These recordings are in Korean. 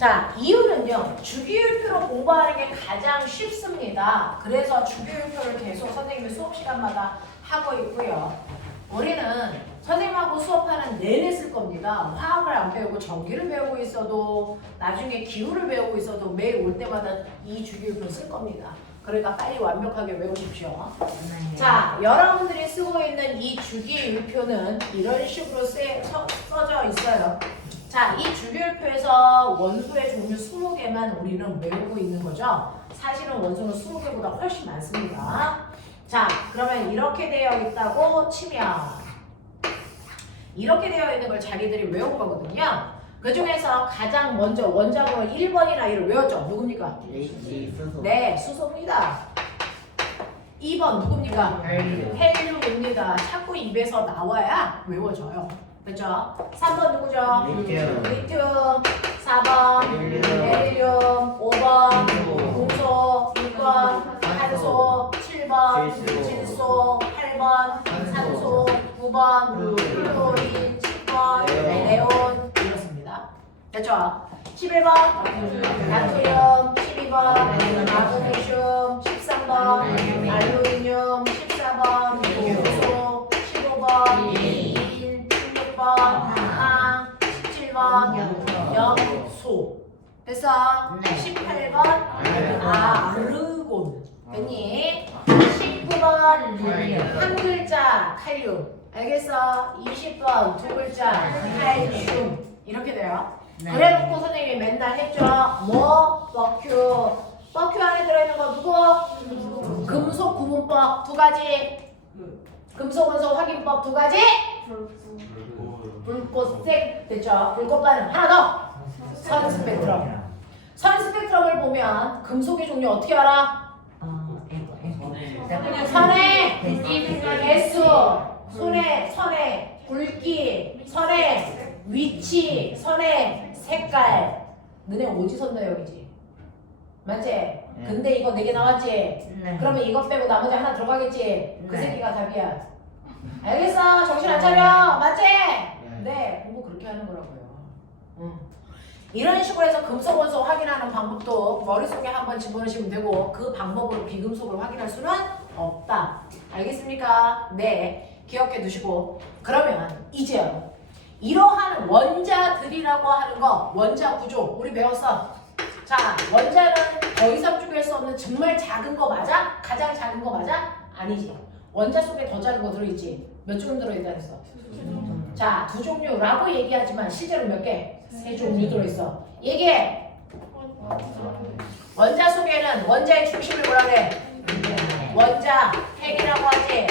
자, 이유는요. 주기율표로 공부하는 게 가장 쉽습니다. 그래서 주기율표를 계속 선생님이 수업 시간마다 하고 있고요. 우리는 선생님하고 수업하는 내내 쓸 겁니다. 화학을 안 배우고 전기를 배우고 있어도 나중에 기후를 배우고 있어도 매일 올 때마다 이 주기율표 쓸 겁니다. 그러니까 빨리 완벽하게 외우십시오. 자, 여러분들이 쓰고 있는 이 주기율표는 이런 식으로 써져 있어요. 자, 이 주기율표에서 원소의 종류 20개만 우리는 외우고 있는 거죠. 사실은 원소는 20개보다 훨씬 많습니다. 자, 그러면 이렇게 되어 있다고 치면 이렇게 되어 있는 걸 자기들이 외운 거거든요. 그 중에서 가장 먼저 원자로 1번이나 1을 외웠죠. 누굽니까? 네, 수소입니다. 2번 누굽니까? 헬륨입니다. 자꾸 입에서 나와야 외워져요. 그렇죠? 3번 누구죠? 리튬. 4번 헬륨. 5번 공소. 6번 탄소. 7번 질소. 8번 산소. 9번 플로린. 10번 네온. 이렇습니다. 됐죠? 11번 나트륨. 12번 마그네슘. 13번 알루미늄. 14번 고소. 15번 인. 16번 항. 17번 염소. 됐어? 18번 아르곤. 됐니? 19번 한 글자 칼륨. 알겠어? 20번 두 글자 칼슘. 이렇게 돼요. 그래놓고 선생님이 맨날 했죠. 뭐? 버큐. 버큐 안에 들어있는 거 누구? 금속 구분법 두 가지. 금속 원소 확인법 두 가지. 불꽃색. 됐죠? 불꽃 반응 하나 더. 선 스펙트럼. 선 스펙트럼을 보면 금속의 종류 어떻게 알아? 선의 개수, 선의 굵기, 선의 위치, 선의 색깔. 너네 오지선 내역이지. 맞지? 근데 이거 4개 나왔지? 그러면 이것 빼고 나머지 하나 들어가겠지? 그 새끼가 답이야. 알겠어? 정신 안 차려? 맞지? 네, 공부 그렇게 하는 거라고요. 이런 식으로 해서 금속 원소 확인하는 방법도 머릿속에 한번 집어넣으시면 되고 그 방법으로 비금속을 확인할 수는 없다. 알겠습니까? 네, 기억해 두시고 그러면 이제 이러한 원자들이라고 하는 거 원자 구조 우리 배웠어. 자, 원자는 더 이상 쪼갤 수 없는 정말 작은 거 맞아? 가장 작은 거 맞아? 아니지. 원자 속에 더 작은 거 들어있지. 몇 종류 들어있다 했어? 자, 2종류라고 얘기하지만 실제로 몇 개? 3종류 들어있어. 얘기해. 원자 속에는 원자의 중심을 뭐라 그래? 원자 핵이라고 하지.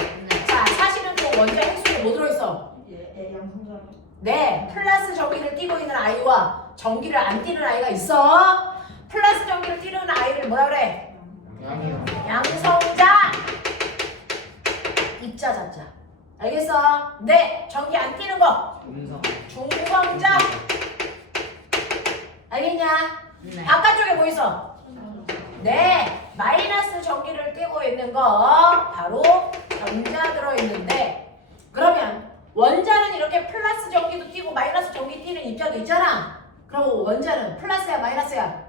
자, 사실은 그 원자 핵 속에 뭐 들어있어? 네, 플러스 전기를 띠고 있는 아이와 전기를 안 띠는 아이가 있어. 플러스 전기를 띠는 아이를 뭐라 그래? 양성자. 입자 자자. 알겠어? 네, 전기 안 띠는 거. 중성자. 알겠냐? 네. 바깥쪽에 뭐 있어? 네, 마이너스 전기를 띠고 있는 거 바로 전자 들어있는데 그러면 원자는 이렇게 플러스 전기도 띠고 마이너스 전기 띠는 입자도 있잖아. 그럼 원자는 플러스야 마이너스야?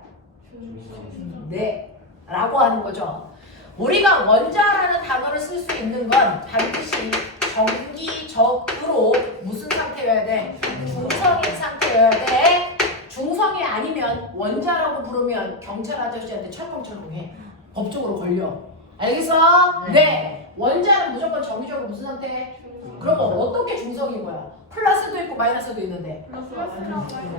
네, 라고 하는 거죠. 우리가 원자라는 단어를 쓸 수 있는 건 반드시 정기적으로 무슨 상태여야 돼? 중성인 상태여야 돼. 중성이 아니면 원자라고 부르면 경찰 아저씨한테 철컹철컹해. 법적으로 걸려. 알겠어? 네. 원자는 무조건 정기적으로 무슨 상태? 그러면 어떻게 중성인 거야? 플러스도 있고 마이너스도 있는데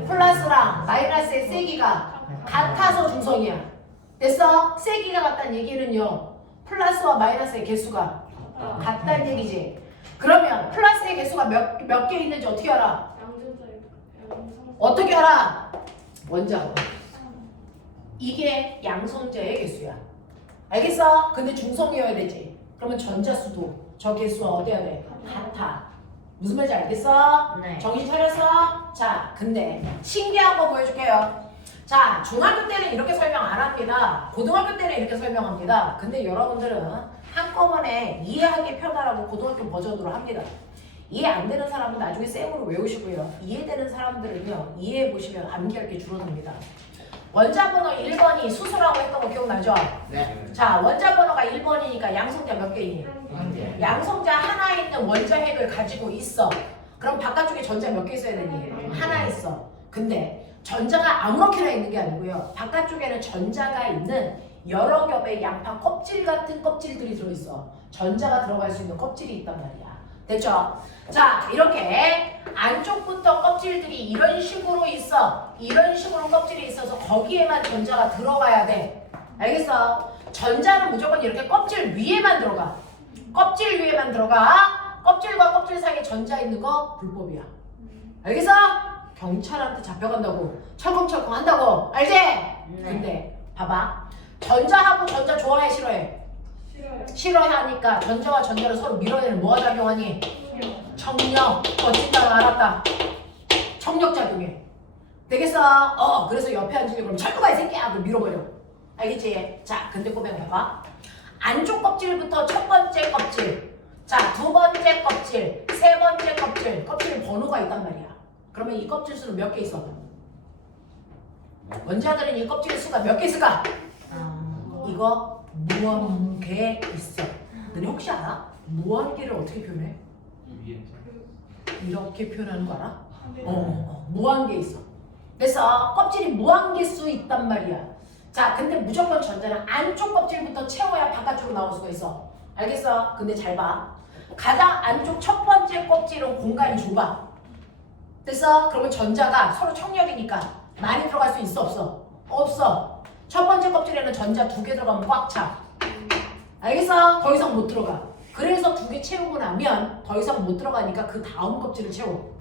플러스랑 마이너스의 세기가 같아서 중성이야. 됐어? 세기가 같다는 얘기는요 플러스와 마이너스의 개수가 같다는 얘기지. 그러면 플러스의 개수가 몇 개 있는지 어떻게 알아? 어떻게 알아? 원자로. 이게 양성자의 개수야. 알겠어? 근데 중성이어야 되지. 그러면 전자수도 저 개수와 어때야 돼? 같아. 무슨 말인지 알겠어? 네. 정신 차렸어? 자, 근데 신기한 거 보여줄게요. 자, 중학교 때는 이렇게 설명 안 합니다. 고등학교 때는 이렇게 설명합니다. 근데 여러분들은 한꺼번에 이해하기 편하라고 고등학교 버전으로 합니다. 이해 안 되는 사람은 나중에 쌤으로 외우시고요. 이해되는 사람들은요, 이해해 보시면 암기할 게 줄어듭니다. 원자 번호 1번이 수소라고 했던 거 기억나죠? 네. 자, 원자 번호가 1번이니까 양성자 몇 개이니? 양성자 하나에 있는 원자 핵을 가지고 있어. 그럼 바깥쪽에 전자 몇 개 있어야 되니? 하나 있어. 근데 전자가 아무렇게나 있는 게 아니고요. 바깥쪽에는 전자가 있는 여러 겹의 양파 껍질 같은 껍질들이 들어있어. 전자가 들어갈 수 있는 껍질이 있단 말이야. 됐죠? 자, 이렇게 안쪽부터 껍질들이 이런 식으로 있어. 이런 식으로 껍질이 있어서 거기에만 전자가 들어가야 돼. 알겠어? 전자는 무조건 이렇게 껍질 위에만 들어가. 껍질 위에만 들어가. 껍질과 껍질 사이에 전자 있는 거 불법이야. 알겠어? 경찰한테 잡혀간다고 철컹철컹 한다고. 알지? 근데 봐봐. 전자하고 전자 좋아해 싫어해? 싫어하니까 전자와 전자를 서로 밀어내는 뭐가 작용하니? 청력. 멋진 단어 알았다. 청력 작용해. 되겠어? 그래서 옆에 앉으려고 그러면 철거가 이 새끼야 하고 밀어버려. 알겠지? 자, 근데 꼬맹이 봐봐. 안쪽 껍질부터 첫 번째 껍질, 자, 두 번째 껍질, 세 번째 껍질, 껍질 번호가 있단 말이야. 그러면 이 껍질 수는 몇 개 있어? 원자들은 이 껍질 수가 몇 개 있을까? 이거 무한계 있어. 너네 혹시 알아? 무한계를 어떻게 표현해? 이렇게 표현하는 거 알아? 무한계 있어. 그래서 껍질이 무한계수 있단 말이야. 자, 근데 무조건 전자는 안쪽 껍질부터 채워야 바깥쪽으로 나올 수가 있어. 알겠어? 근데 잘 봐. 가장 안쪽 첫 번째 껍질은 공간이 좁아. 됐어? 그러면 전자가 서로 청력이니까 많이 들어갈 수 있어 없어? 없어. 첫 번째 껍질에는 전자 2개 들어가면 꽉 차. 알겠어? 더 이상 못 들어가. 그래서 2개 채우고 나면 더 이상 못 들어가니까 그 다음 껍질을 채워.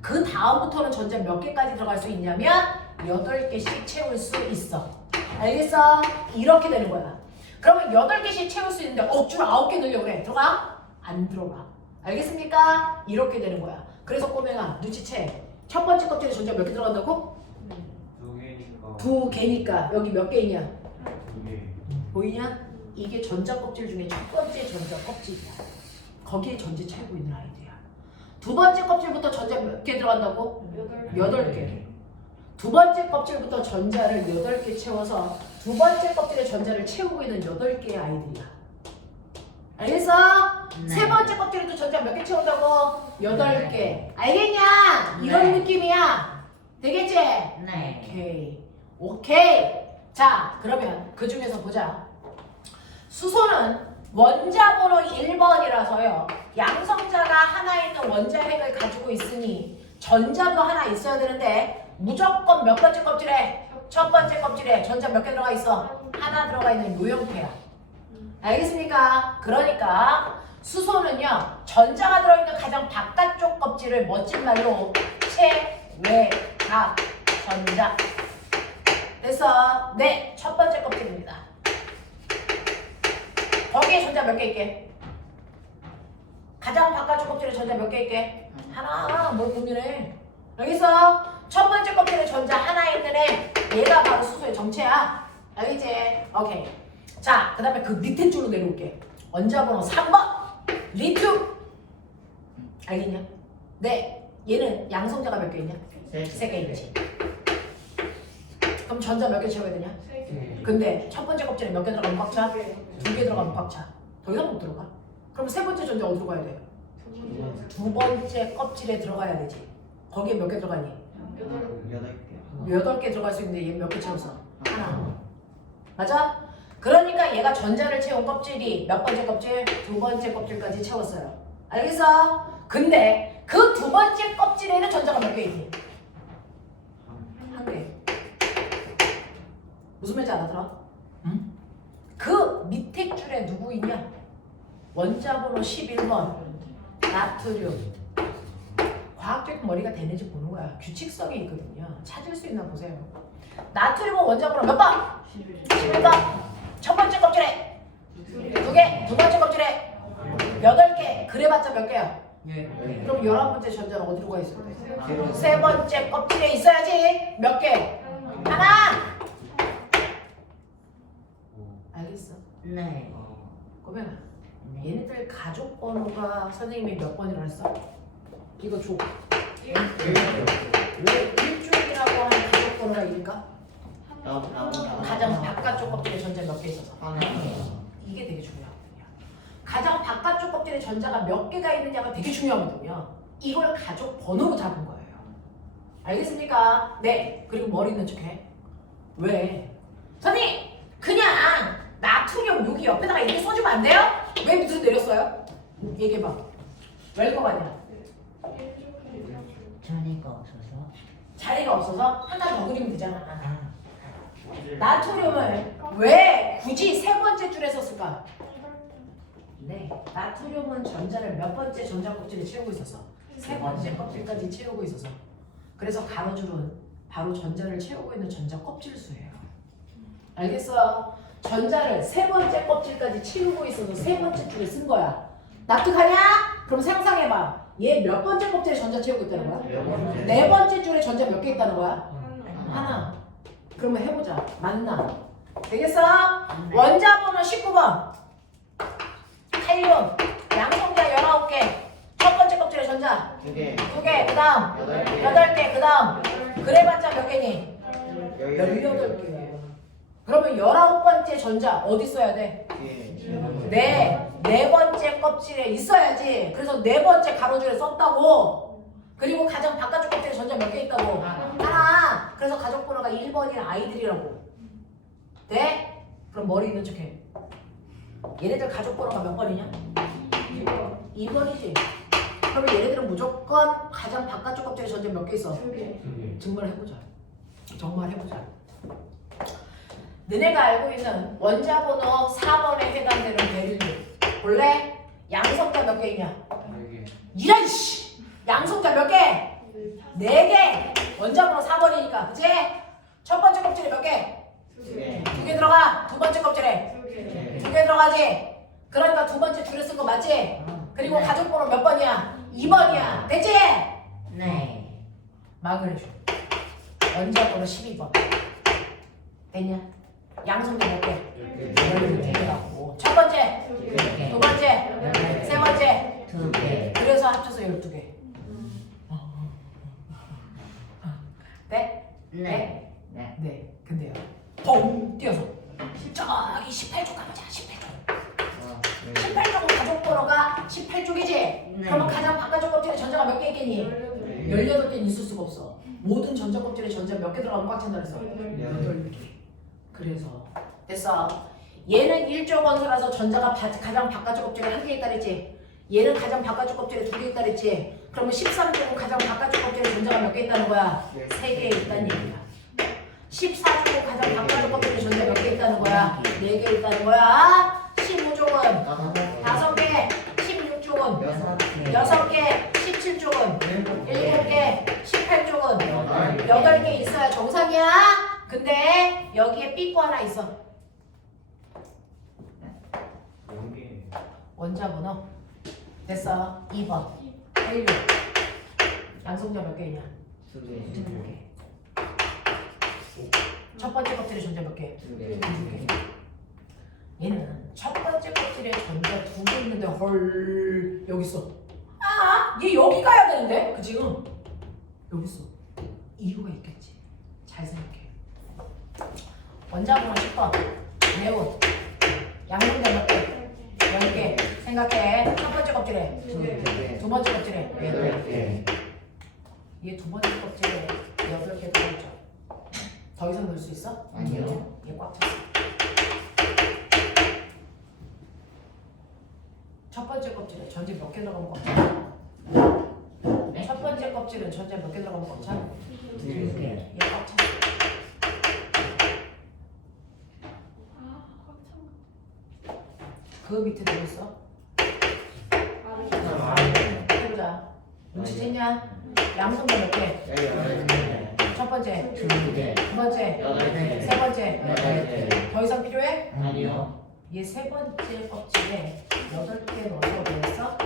그 다음부터는 전자 몇 개까지 들어갈 수 있냐면 8개씩 채울 수 있어. 알겠어? 이렇게 되는 거야. 그러면 8개씩 채울 수 있는데 억지로 9개 넣으려고 그래. 들어가? 안 들어가. 알겠습니까? 이렇게 되는 거야. 그래서 꼬맹아 눈치채. 첫 번째 껍질에 전자 몇 개 들어간다고? 2개니까 여기 몇 개이냐? 2개. 보이냐? 이게 전자 껍질 중에 첫 번째 전자 껍질이야. 거기에 전지 채우고 있는 아이들이야. 두 번째 껍질부터 전자 몇 개 들어간다고? 8개. 두 번째 껍질부터 전자를 8개 채워서 두 번째 껍질에 전자를 채우고 있는 8개의 아이들이야. 알겠어? 네. 세 번째 껍질에도 전자 몇 개 채운다고? 8개. 알겠냐? 이런 네. 느낌이야. 되겠지? 네. 오케이. 오케이. 자, 그러면 그 중에서 보자. 수소는 원자 번호 1번이라서요. 양성자가 하나 있는 원자 핵을 가지고 있으니 전자도 하나 있어야 되는데 무조건 몇 번째 껍질에? 첫 번째 껍질에 전자 몇 개 들어가 있어? 하나 들어가 있는 요 형태야. 알겠습니까? 그러니까 수소는요. 전자가 들어있는 가장 바깥쪽 껍질을 멋진 말로 체외각 전자. 그래서 네, 첫 번째 껍질입니다. 거기에 전자 몇 개 있게? 가장 바깥쪽 껍질에 전자 몇 개 있게? 하나. 뭘 고민해? 알겠어? 첫 번째 껍질에 전자 하나 있는 애, 얘가 바로 수소의 정체야. 알겠지? 오케이. 자, 그 다음에 그 밑에 줄로 내려올게. 원자 번호 3번 리튬. 알겠냐? 네, 얘는 양성자가 몇 개 있냐? 3개 있지. 그럼 전자 몇 개 채워야 되냐? 근데 첫 번째 껍질에 몇 개 들어가면 꽉 차? 2개 들어가면 꽉 차. 더 이상 못 들어가. 그럼 세 번째 전자 어디로 가야 돼? 두 번째 껍질에 들어가야 되지. 거기에 몇 개 들어가니? 8개 들어갈 수 있는데 얘 몇 개 채웠어? 하나. 맞아? 그러니까 얘가 전자를 채운 껍질이 몇 번째 껍질? 두 번째 껍질까지 채웠어요. 알겠어? 근데 그 두 번째 껍질에는 전자가 몇 개 있니? 한 개. 무슨 말인지 알아들어? 응? 그 밑에 줄에 누구 있냐? 원자 번호 11번 나트륨. 과학적 머리가 되는지 보는 거야. 규칙성이 있거든요. 찾을 수 있나 보세요. 나트륨은 원자 번호 몇 번? 11번. 첫 번째 껍질에 2개, 두 번째 껍질에 8개. 그래봤자 몇 개야? 그럼 11번째 전자는 어디로 가 있어야 돼? 세 번째 껍질에 있어야지. 몇 개? 하나. 알겠어? 네. 꼬맹아, 얘네들 가족 번호가 선생님이 몇 번이라고 했어? 이거 줘. 왜 일주일이라고 하는 가족 번호가 일까? 가장 바깥쪽 껍질에 전자 몇 개 있어서. 이게 되게 중요하거든요. 가장 바깥쪽 껍질에 전자가 몇 개가 있느냐가 되게 중요하거든요. 이걸 가족 번호로 잡은 거예요. 알겠습니까? 네. 그리고 머리 있는 척해. 왜? 선생님! 그냥 나트륨 여기 옆에다가 이렇게 써주면 안 돼요? 왜 밑으로 내렸어요? 얘기해봐. 왜 그거 아니야? 자리가 없어서. 자리가 없어서 하나 더 그리면 되잖아. 나트륨을 왜 굳이 세 번째 줄에 썼을까? 네, 나트륨은 전자를 몇 번째 전자 껍질에 채우고 있었어? 세 번째 껍질까지 채우고 있어서. 그래서 가로줄은 바로 전자를 채우고 있는 전자 껍질 수예요. 알겠어? 전자를 세 번째 껍질까지 채우고 있어서 세 번째 줄에 쓴 거야. 납득하냐? 그럼 상상해봐. 얘 몇 번째 껍질에 전자 채우고 있다는 거야? 네 번째 줄에 전자 몇 개 있다는 거야? 하나. 그러면 해보자. 맞나? 되겠어? 원자 번호 19번. 칼륨. 양성자 19개. 첫 번째 껍질에 전자 2개. 그 다음 8개. 그 다음 그래봤자 몇 개니? 18개. 그러면 19번째 전자 어디 써야 돼? 네 번째 껍질에 있어야지. 그래서 네 번째 가로줄에 썼다고. 그리고 가장 바깥쪽 껍질에 전자 몇 개 있다고? 하나. 그래서 가족 번호가 1번인 아이들이라고. 네? 그럼 머리 있는 척해. 얘네들 가족 번호가 몇 번이냐? 2번이지. 그러면 얘네들은 무조건 가장 바깥쪽 껍질에 전자 몇 개 있어? 2개. 정말 해보자. 정말 해보자. 너네가 알고 있는 원자 번호 4번에 해당되는 베릴륨 원래 양성자 몇 개 있냐? 4개. 이런 씨! 양성자 몇 개? 4개! 원자 번호 4번이니까 그치? 첫 번째 껍질에 몇 개? 2개. 2개 들어가. 두 번째 껍질에 2개 들어가지? 그러니까 두 번째 줄에 쓴 거 맞지? 그리고 가족 번호 몇 번이야? 2번이야. 됐지? 네. 마그네슘 원자 번호 12번 됐냐? 양성자 몇 개? 12개라고. 첫 번째, 두 번째, 세 번째 2개. 그래서 합쳐서 12개. 네? 네. 네. 근데요. 펑 뛰어서 저기 18쪽 가보자. 18쪽. 18쪽은 가족 번호가 18쪽이지? 그러면 가장 바깥쪽 껍질에 전자가 몇 개 있겠니? 18개는 있을 수가 없어. 모든 전자 껍질에 전자 몇 개 들어가면 꽉 찬다 그랬어? 8개. 그래서 됐어. 얘는 1조 원소라서 전자가 가장 바깥쪽 껍질에 1개 있다 그랬지? 얘는 가장 바깥쪽 껍질에 2개 있다 그랬지? 그러면 13조는 가장 바깥쪽 껍질에 전자가 몇 개 있다는 거야? 3개 있다는 얘기야. 14조는 가장 바깥쪽 껍질에 전자 몇 개 있다는 거야? 4개 있다는 거야. 15조는 5개, 16조는 6개, 17조는 7개, 18조는 8개 있어야 정상이야. 근데 여기에 삐꾸 하나 있어. 원자 번호 됐어. 2번 헬륨 양성자 몇 개 있냐? 2개. 첫 번째 껍질에 전자 몇 개? 2개. 얘는 첫 번째 껍질에 전자 2개 있는데 헐 여기 있어. 아, 얘 여기 가야 되는데 그 지금 여기 있어. 이유가 있겠지. 잘 생각해. 원자 번호 10번 네온 양성자 몇 개? 10개. 생각해. 첫 번째 껍질에 2개. 두 번째 껍질에 8개. 얘 두 번째 껍질에 8개 들어있죠. 더 이상 넣을 수 있어? 아니요. 얘 꽉 찼어. 첫 번째 껍질에 전자 몇 개 들어가면 꽉 차? 첫 번째 껍질은 전자 몇 개 들어가면 꽉 차? 2개. 얘 꽉 찼어. 그 밑에 들어있어? 해보자. 눈치챘냐? 양성자 몇 개? 첫 번째, 2개. 두 번째, 8개. 세 번째. 8개. 더 이상 필요해? 아니요. 얘 세 번째 껍질에 8개 넣어서 그랬어?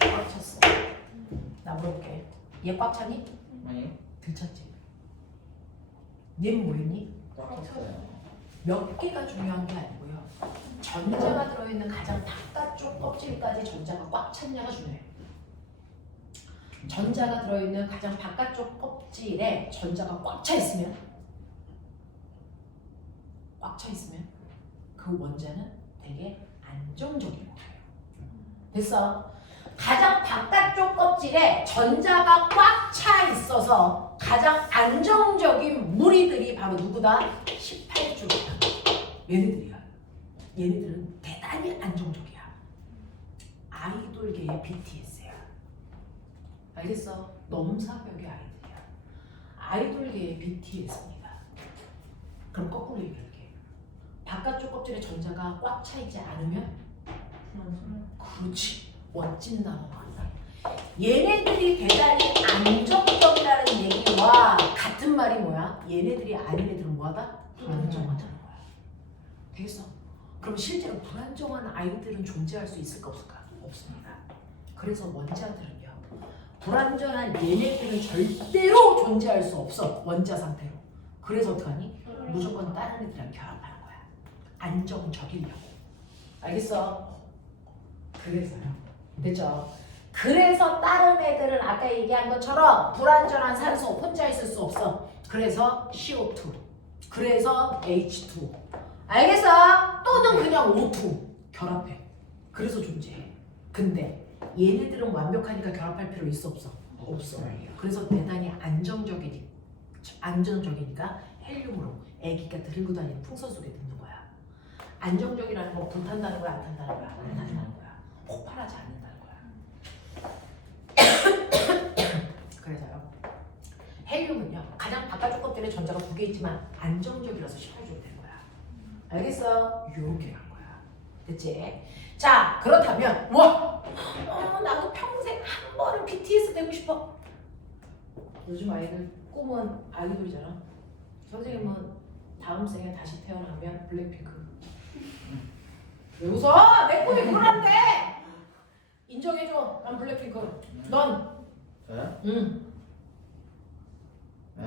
꽉 찼어. 나 물어볼게. 얘 꽉 차니? 아니요. 들쳤지? 얘는 뭐였니? 몇 개가 중요한 게 아니고요. 전자가 들어있는 가장 바깥쪽 껍질까지 전자가 꽉 찼냐가 중요해. 전자가 들어있는 가장 바깥쪽 껍질에 전자가 꽉 차 있으면 꽉 차 있으면 그 원자는 되게 안정적인 거예요. 됐어? 가장 바깥쪽 껍질에 전자가 꽉 차 있어서 가장 안정적인 무리들이 바로 누구다? 18주로다. 얘네들이야. 얘네들은 대단히 안정적이야. 아이돌계의 BTS야. 알겠어? 넘사벽의 아이들이야. 아이돌계의 BTS입니다. 그럼 거꾸로 얘기할게. 바깥쪽 껍질에 전자가 꽉 차 있지 않으면 그렇지. 멋진 나무가 한다. 얘네들이 대단히 안정적이라는 얘기와 같은 말이 뭐야? 얘네들이 아닌 애들은 뭐하다? 불안정하다는 거야. 되겠어? 그럼 실제로 불안정한 아이들은 존재할 수 있을까 없을까? 없습니다. 그래서 원자들은요. 불안정한 얘네들은 절대로 존재할 수 없어. 원자 상태로. 그래서 어떡하니? 무조건 다른 애들이랑 결합하는 거야. 안정적이려고. 알겠어? 그래서요. 됐죠? 그래서 다른 애들은 아까 얘기한 것처럼 불완전한 산소 혼자 있을 수 없어. 그래서 CO2, 그래서 H2. 알겠어? 또는 그냥 O2 결합해. 그래서 존재해. 근데 얘네들은 완벽하니까 결합할 필요 있어 없어? 없어. 그래서 대단히 안정적이니까 헬륨으로 애기가 들고 다니는 풍선 속에 넣는 거야. 안정적이라는 거 불탄다는 거야, 안 탄다는 거야? 안 탄다는 거야. 폭발하지 않는다는 거야. 그래서요. 헬륨은요. 가장 바깥쪽 껍질에 전자가 2개 있지만 안정적이라서 18조 되는 거야. 알겠어? 요렇게 간 거야. 됐지? 자, 그렇다면 나도 평생 한 번은 BTS 되고 싶어. 요즘 아이들 꿈은 아이돌이잖아. 선생님은 다음 생에 다시 태어나면 블랙핑크. 왜 웃어? 내 꿈이 그거란데. 인정해줘. 난 블랙핑크. 넌? 저요? 응. 네.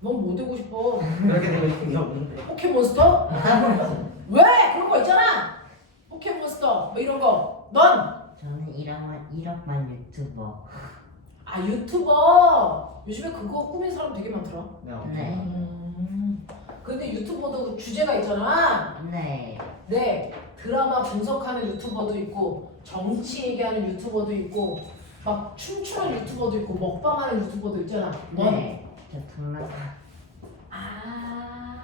넌 뭐 되고 싶어? 그렇게 되고 싶은 게 없는데. 포켓몬스터? 왜? 그런 거 있잖아. 포켓몬스터 뭐 이런 거. 넌? 저는 1억만 유튜버. 아 유튜버. 요즘에 그거 꾸민 사람 되게 많더라. 네. 근데 유튜버도 주제가 있잖아. 네. 네. 드라마 분석하는 유튜버도 있고 정치 얘기하는 유튜버도 있고 막 춤추는 유튜버도 있고 먹방하는 유튜버도 있잖아. 넌? 네. 저 동영상. 아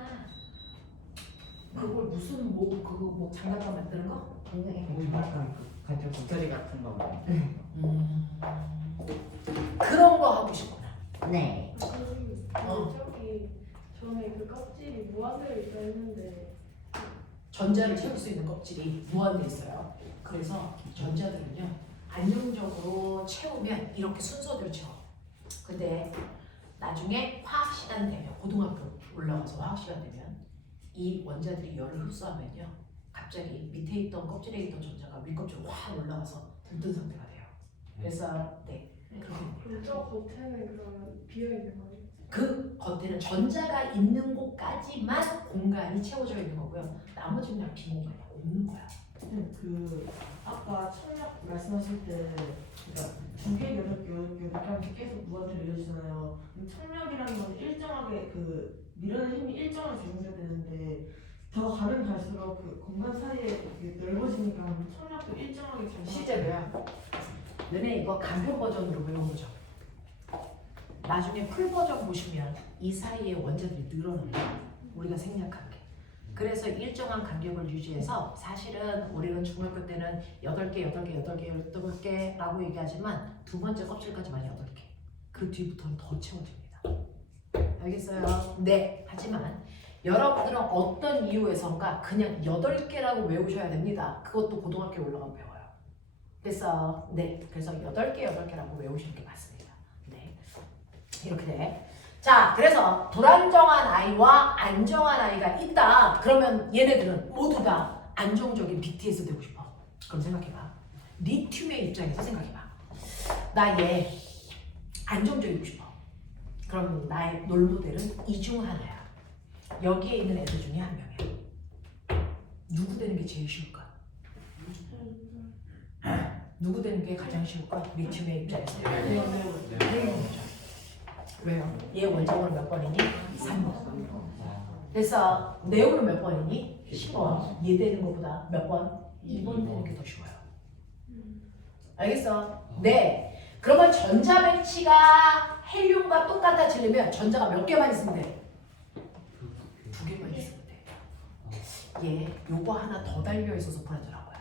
그걸 무슨 그거 장난감 만드는 거? 약간 같은 곰돌이 같은 거. 그런 거 하고 싶구나. 네. 저기 전에 그 껍질이 무한대로 있다 했는데 전자를 채울 수 있는 껍질이 무한대 있어요. 그래서 전자들은요 안정적으로 채우면 이렇게 순서대로 채워. 근데 나중에 화학 시간 되면 고등학교 올라가서 화학 시간 되면 이 원자들이 열을 흡수하면요 갑자기 밑에 있던 껍질에 있던 전자가 윗껍질로 확 올라가서 들뜬 상태가 돼요. 그래서 네 그렇게 됩니다. 그럼 저 겉에는 그러면 비어있는 거예요? 그 겉에는 전자가 있는 곳까지만 공간이 채워져 있는 거고요. 나머지는 그냥 빈 공간이 없는 거야. 그 아까 청약 말씀하실 때 그러니까 2개, 8개 이렇게 계속 무한대로 이어지잖아요. 청약이라는 건 일정하게 그 밀어내는 힘이 일정하게 제공돼야 되는데 더 가면 갈수록 그 공간 사이에 이게 넓어지니까 청약도 일정하게 잘 실제로야. 너네 이거 간편 버전으로 배운 거죠. 나중에 풀 버전 보시면 이 사이에 원자들이 늘어나요. 우리가 생략한 게. 그래서 일정한 간격을 유지해서 사실은 우리는 중학교 때는 8개라고 얘기하지만 두 번째 껍질까지만 8개. 그 뒤부터는 더 채워집니다. 알겠어요? 네. 하지만 여러분들은 어떤 이유에선가 그냥 8개라고 외우셔야 됩니다. 그것도 고등학교에 올라가면 배워요. 됐어? 네. 그래서 8개라고 외우시는 게 맞습니다. 네. 이렇게 돼. 자, 그래서 불안정한 아이와 안정한 아이가 있다. 그러면 얘네들은 모두 다 안정적인 BTS 되고 싶어. 그럼 생각해봐. 리튬의 입장에서 생각해봐. 나 얘 안정적이고 싶어. 그럼 나의 롤모델은 이 중 하나야. 여기에 있는 애들 중에 한 명이야. 누구 되는 게 제일 쉬울까? 누구 되는 게 가장 쉬울까? 리튬의 입장에서. 왜요? 얘 원자번호 몇 번이니? 3번. 됐어. 네오는 몇 번이니? 10번. 얘 되는 것보다 몇 번? 2번 되는 게 더 쉬워요. 알겠어? 네. 그러면 전자 배치가 헬륨과 똑같아지려면 전자가 몇 개만 있으면 돼? 2개만 있으면 돼. 얘 요거 하나 더 달려 있어서 보내주라는 거야.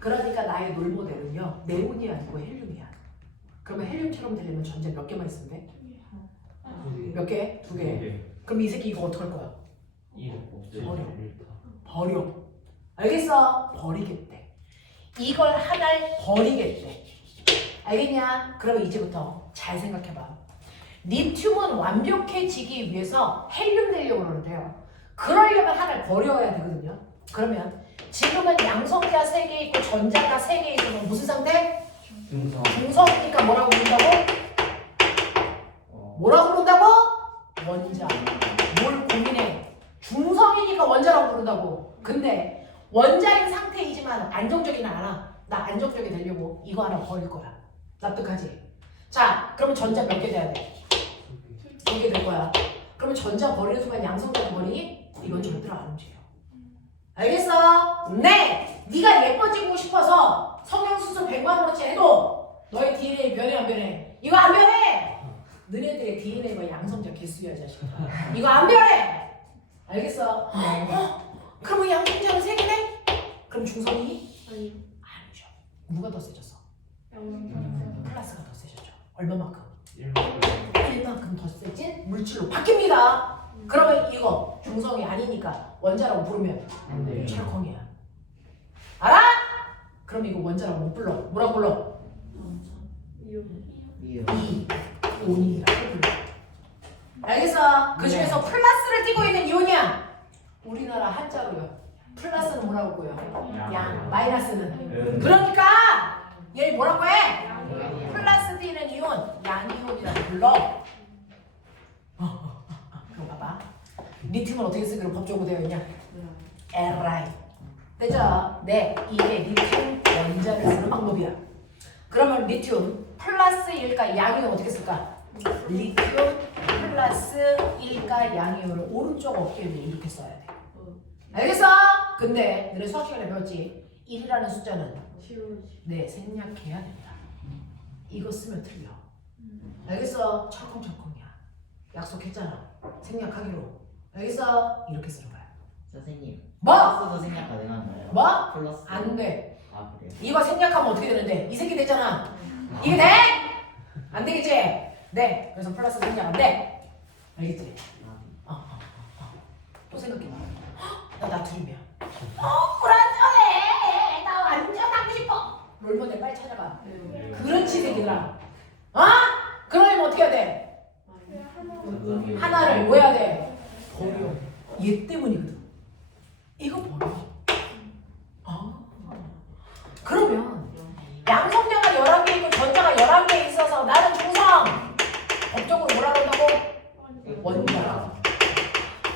그러니까 나의 롤모델은요 네온이 아니고 헬륨이야. 그러면 헬륨처럼 되려면 전자 몇 개만 있으면 돼? 몇 개? 2개. 그럼 이 새끼 이거 어떡할 거야? 버려. 알겠어? 버리겠대. 이걸 하나를 버리겠대. 알겠냐? 그러면 이제부터 잘 생각해봐. 리튬은 완벽해지기 위해서 헬륨 되려고 그러는데요. 그러려면 하나를 버려야 되거든요. 그러면 지금은 양성자 3개 있고 전자가 3개 있어서 무슨 상태? 중성이니까 뭐라고 부른다고? 뭐라고 부른다고? 원자. 뭘 고민해? 중성이니까 원자라고 부른다고. 근데 원자인 상태이지만 안정적이진 않아. 나 안정적이 되려고 이거 하나 버릴 거야. 납득하지? 자, 그러면 전자 몇 개 돼야 돼? 2개 될 거야. 그러면 전자 버리는 순간 양성자 버리니? 이건 절대로 안 움직여. 알겠어? 네! 네가 예뻐지고 싶어서 성형수술 100만 원어치 해도 너의 DNA 변해 안 변해? 이거 안 변해! 너네들의 DNA가 양성자 개수야 이 자식아. 이거 안 변해! 알겠어? 그러면 양성자는 3개네? 그럼 중성이? 아니요. 아니죠. 누가 더 세졌어? 플러스가 더 세졌죠. 얼마만큼? 1만큼 더 세진 물질로 바뀝니다. 그러면 이거 중성이 아니니까 원자라고 부르면 철컹이야. 알아? 그럼 이거 원자라고 못 불러. 뭐라고 불러? 이온이라고 불러. 알겠어? 그 중에서 플러스를 띠고 있는 이온이야. 우리나라 한자로요. 플러스는 뭐라고 보여? 양. 마이너스는. 그러니까 얘 뭐라고 해? 플러스 띠는 이온, 양이온이라고 불러. 그럼 봐봐. 리튬은 어떻게 쓰기로 법적으로 되어 있냐? Li. 되죠? 네, 이게 리튬 원자를 쓰는 방법이야. 그러면 리튬 플러스 1과 양이온 어떻게 쓸까? 리튬 플러스 1과 양이온을 오른쪽 어깨 위에 이렇게 써야 돼. 알겠어? 근데 너네 수학 시간에 배웠지? 1이라는 숫자는 네, 생략해야 된다. 이거 쓰면 틀려. 알겠어? 철컹철컹이야. 약속했잖아. 생략하기로. 알겠어? 이렇게 쓰는 거야. 선생님. 뭐? 플러스도 생각 가능한가요? 뭐? 플러스. 안 돼. 아 그래요? 이거 생략하면 어떻게 되는데? 이 새끼 되잖아. 이게 돼? 안 되겠지? 네. 그래서 플러스 생략 안 돼. 알겠지? 또 생각해봐. 나 나트륨이야. 불안전해. 나 완전 하고 싶어. 롤모델 빨리 찾아가. 그렇지 새끼들아. 그러려면 어떻게 해야 돼? 하나를 뭐 해야 돼? 버려. 얘 때문이거든. 이거 버려. 그러면 양성자가 11개 있고 전자가 11개 있어서 나는 중성. 법적으로 뭐라 그런다고? 원자.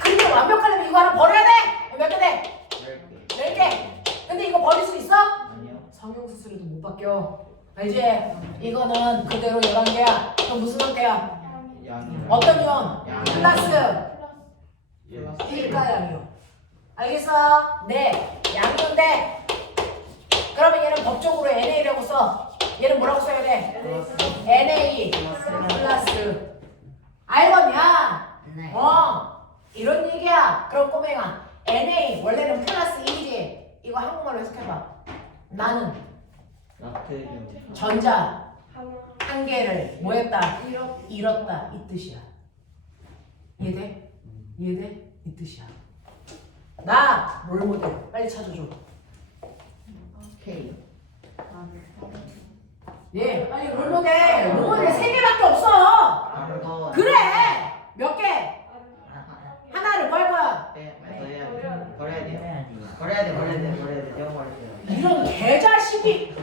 근데 완벽하려면 이거 하나 버려야 돼. 몇 개 돼? 10개. 근데 이거 버릴 수 있어? 아니요. 성형수술에도 못 바뀌어. 알지? 이거는 그대로 11개야. 그럼 무슨 상태야? 양이요. 어떤 이온? 양. 플러스 플러스. 1가 양이온. 알겠어? 네. 양이온데 그러면 얘는 법적으로 NA라고 써. 얘는 뭐라고 써야 돼? NA 플러스. 알겠냐? 네. 이런 얘기야. 그럼 꼬맹아 NA 원래는 플러스 1이지. 이거 한국말로 해석해봐. 나는 나트륨. 전자 한 개를 뭐 했다? 잃었다. 이 뜻이야. 이해돼? 이해돼? 이 뜻이야. 나 롤모델 빨리 찾아줘. K. 예, 빨리 롤모델. 롤모델 3개밖에 없어. 아무거. 그래. 몇 개? 하나를 뭐 할 거야? 버려야 돼요. 해야지. 버려야 돼. 제가 버릴게요. 이런 개자식이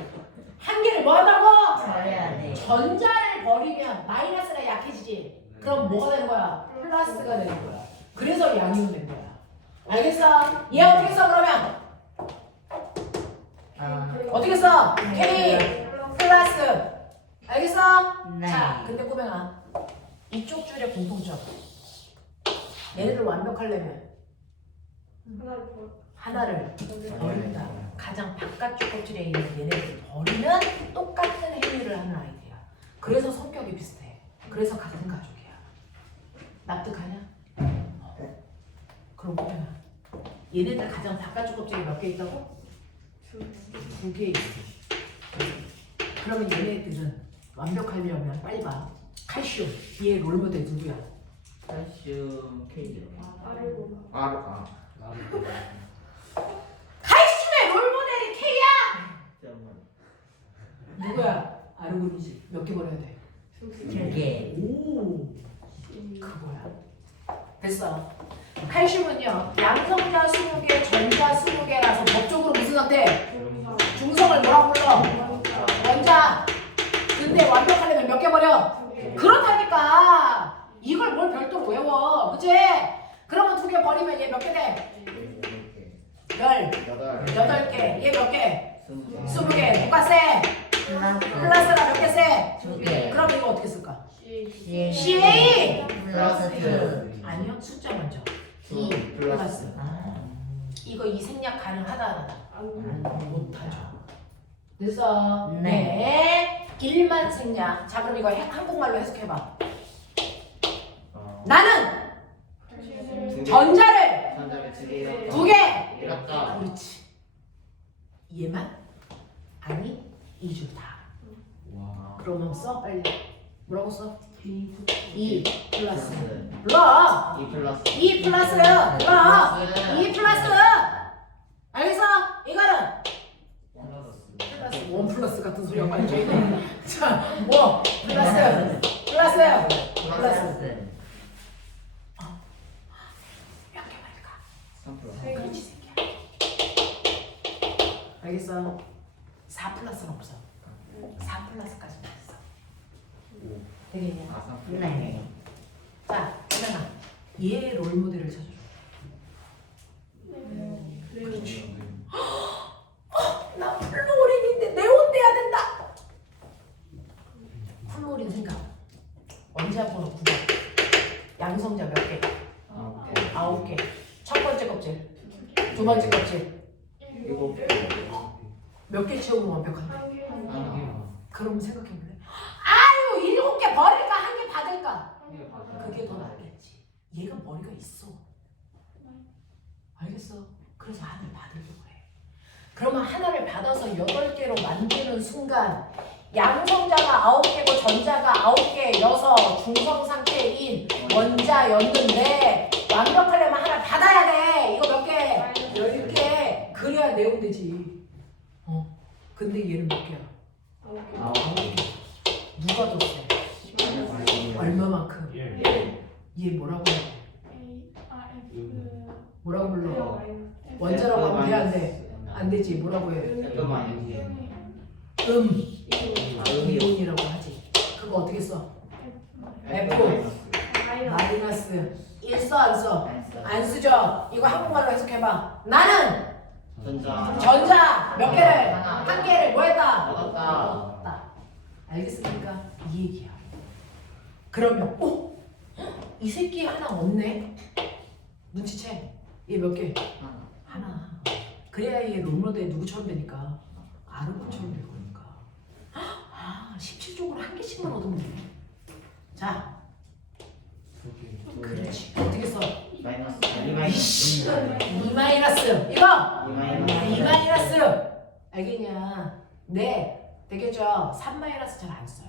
한 개를 뭐 한다고? 버려야 돼. 전자를 버리면 마이너스가 약해지지. 그럼 뭐가 되는 거야? 플러스가 되는 거야. 그래서 양이온 된 거야. 알겠어? 얘 어떻게 써 그러면? 어떻게 써? K 플러스. 알겠어? 네. 자, 근데 꼬맹아 이쪽 줄의 공통점 얘네들 완벽하려면 하나를 더 하나를 버려야 버린다. 가장 바깥쪽 껍질에 있는 얘네들 버리는 똑같은 행위를 하는 아이들이야. 그래서 성격이 비슷해. 그래서 같은 가족이야. 납득하냐? 그럼 보면 얘네들 가장 바깥쪽 껍질에 몇 개 있다고? 두 개 있어. 그러면 얘네들은 완벽하려면 빨리 봐. 칼슘. 얘 롤모델 누구야? 칼슘 K. 알고 칼슘의 롤모델이 K야! 잠깐만. 누구야? 아르곤이지. 몇 개 버려야 돼? 두 개. 오, 그거야. 됐어. 칼슘은요, 양성자 20개, 전자 20개라서 법적으로 무슨 상태? 중성을 뭐라고 불러? 원자. 근데 완벽하려면 몇 개 버려? 그렇다니까. 이걸 뭘 별도로 외워. 그치? 그러면 2개 버리면 얘 몇 개 돼? 8개. 얘 몇 개? 20개. 누가 세? 플러스가 몇 개 세? 두 개. 그럼 이거 어떻게 쓸까? CA. CA! 플러스 2. 아니요, 숫자 먼저. E 플러스. 아. 이거 이 생략 가능하다 안 하다? 안 못하죠. 그래서 네. 1만 생략. 자, 그럼 이거 한국말로 해석해봐. 나는 전자를 전자를 2개. 2개. 잃었다. 그렇지. 얘만? 아니, 2줄 다. 와. 그러면 써 빨리. 뭐라고 써? B 2 플러스. 플러스. 불러. 2 플러스. 2 플러스. 불러. 2 플러스. 알겠어? 이거는 플러스. 1 플러스 같은 소리 안 빨리 줘. 자, 뭐 플러스. 플러스. 플러스. 몇 개 말까? 3 플러스. 그렇지 새끼야. 알겠어? 4 플러스는 없어. 4 플러스까지만 했어. 되겠냐? 아, 3 플러스. 네. 자, 그러면 얘 롤모델을 찾아줘. 그렇지. 나 플로린인데 네온 돼야 된다. 플로린 생각. 원자 번호 9번. 양성자 몇 개? 9개. 첫 번째 껍질. 두 번째 껍질. 7개. 몇 개 채우면 완벽한데? 하나. 그럼 생각해볼래? 아유 7개 버릴까? 한 개 받을까? 그게 더 낫겠지. 얘가 머리가 있어. 알겠어? 그래서 하나를 받으려고 해. 그러면 하나를 받아서 8개로 만드는 순간 양성자가 9개고 전자가 9개여서 중성 상태인 원자였는데 완벽하려면 하나 받아야 돼. 이거 몇 개? 10개. 그래야 네온되지. 근데 얘는 몇 개야? 9개. 누가 더 세? 얼마만큼? 얘 뭐라고 해? 뭐라고 불러? 원자라고 하면 돼, 안 돼? 안 되지. 뭐라고 해? 이온이라고 하지. 그거 어떻게 써? F 마이너스 1 써, 안 써? 안 쓰죠? 이거 한국말로 해석해봐. 나는 전자 몇 개를? 한 개를 뭐 했다? 얻었다. 알겠습니까? 이 얘기야. 그러면 이 새끼 하나 없네? 눈치채. 얘 몇 개? 하나. 그래야 얘 롤모델 누구처럼 되니까? 아르곤처럼 될 거니까. 17쪽으로 한 개씩만 얻으면 돼. 자, 그렇지. 어떻게 써? 마이너스. 2 마이너스. 이거? 2 2 마이너스. 알겠냐? 네. 되겠죠? 3 마이너스 잘 안 써요.